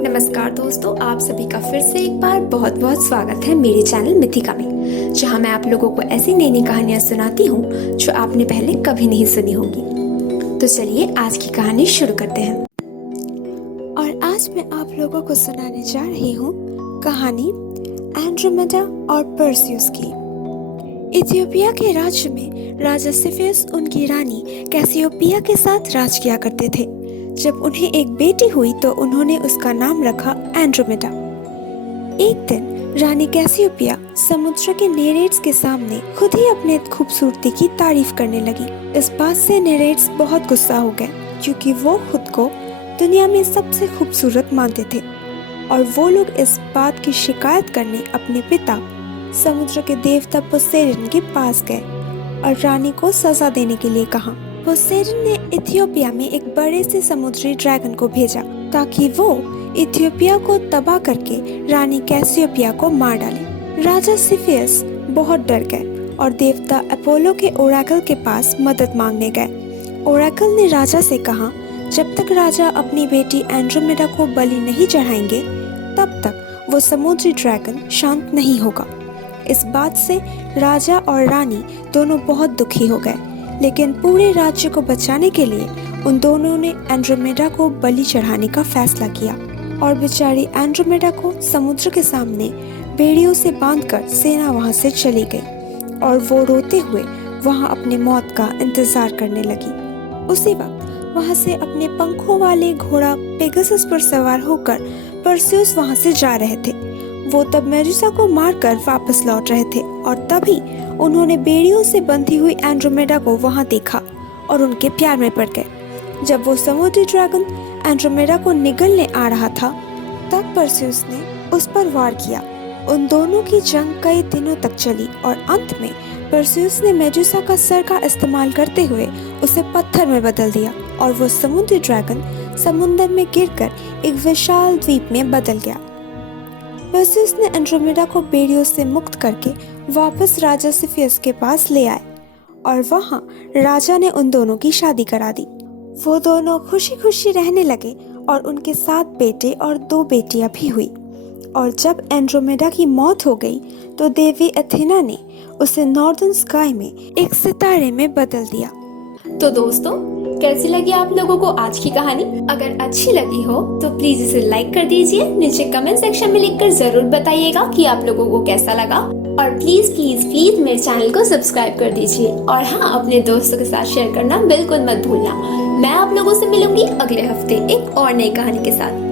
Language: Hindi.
नमस्कार दोस्तों, आप सभी का फिर से एक बार बहुत बहुत स्वागत है मेरे चैनल मिथिका में, जहां मैं आप लोगों को ऐसी नई नई कहानियां सुनाती हूं जो आपने पहले कभी नहीं सुनी होंगी। तो चलिए आज की कहानी शुरू करते हैं। और आज मैं आप लोगों को सुनाने जा रही हूँ कहानी एंड्रोमेडा और परसियस की। इथियोपिया के राज्य में राजा सिफियस उनकी रानी कैसियोपिया के साथ राज किया करते थे। जब उन्हें एक बेटी हुई तो उन्होंने उसका नाम रखा एंड्रोमेडा। एक दिन रानी कैसियोपिया समुद्र के नेरेट्स के सामने खुद ही अपने खूबसूरती की तारीफ करने लगी। इस बात से नेरेट्स बहुत गुस्सा हो गए, क्योंकि वो खुद को दुनिया में सबसे खूबसूरत मानते थे। और वो लोग इस बात की शिकायत करने अपने पिता समुद्र के देवता पोसेइडन के पास गए और रानी को सजा देने के लिए कहा। पोसेइडन ने इथियोपिया में एक बड़े से समुद्री ड्रैगन को भेजा ताकि वो इथियोपिया को तबाह करके रानी कैसियोपिया को मार डाले। राजा सिफियस बहुत डर गए और देवता अपोलो के ओरेकल के पास मदद मांगने गए। ओरेकल ने राजा से कहा, जब तक राजा अपनी बेटी एंड्रोमेडा को बलि नहीं चढ़ाएंगे तब तक वो समुद्री ड्रैगन शांत नहीं होगा। इस बात से राजा और रानी दोनों बहुत दुखी हो गए, लेकिन पूरे राज्य को बचाने के लिए उन दोनों ने एंड्रोमेडा को बलि चढ़ाने का फैसला किया। और बेचारी एंड्रोमेडा को समुद्र के सामने बेड़ियों से बांधकर सेना वहां से चली गई और वो रोते हुए वहां अपने मौत का इंतजार करने लगी। उसी वक्त वहां से अपने पंखों वाले घोड़ा पेगासस पर सवार होकर परसियस वहां से जा रहे थे। वो तब मेडुसा को मारकर वापस लौट रहे थे और तभी उन्होंने बेड़ियों से बंधी हुई एंड्रोमेडा को वहां देखा और उनके प्यार में पड़ गए। जब वो समुद्री ड्रैगन एंड्रोमेडा को निगलने आ रहा था तब परसियस ने उस पर वार किया। उन दोनों की जंग कई दिनों तक चली और अंत में परसियस ने मेडुसा का सर का इस्तेमाल करते हुए उसे पत्थर में बदल दिया और वो समुद्री ड्रैगन समुद्र में गिरकर एक विशाल द्वीप में बदल गया। परसियस ने एंड्रोमेडा को बेड़ियों से मुक्त करके वापस राजा सिफियस के पास ले आए और वहां राजा ने उन दोनों की शादी करा दी। वो दोनों खुशी खुशी रहने लगे और उनके 7 बेटे और 2 बेटियां भी हुई। और जब एंड्रोमेडा की मौत हो गई तो देवी एथेना ने उसे नॉर्दर्न स्काई में एक सितारे में बदल दिया। तो दोस्तों, कैसी लगी आप लोगों को आज की कहानी? अगर अच्छी लगी हो तो प्लीज इसे लाइक कर दीजिए। नीचे कमेंट सेक्शन में लिखकर जरूर बताइएगा कि आप लोगों को कैसा लगा। और प्लीज प्लीज प्लीज मेरे चैनल को सब्सक्राइब कर दीजिए। और हाँ, अपने दोस्तों के साथ शेयर करना बिल्कुल मत भूलना। मैं आप लोगों से मिलूंगी अगले हफ्ते एक और नई कहानी के साथ।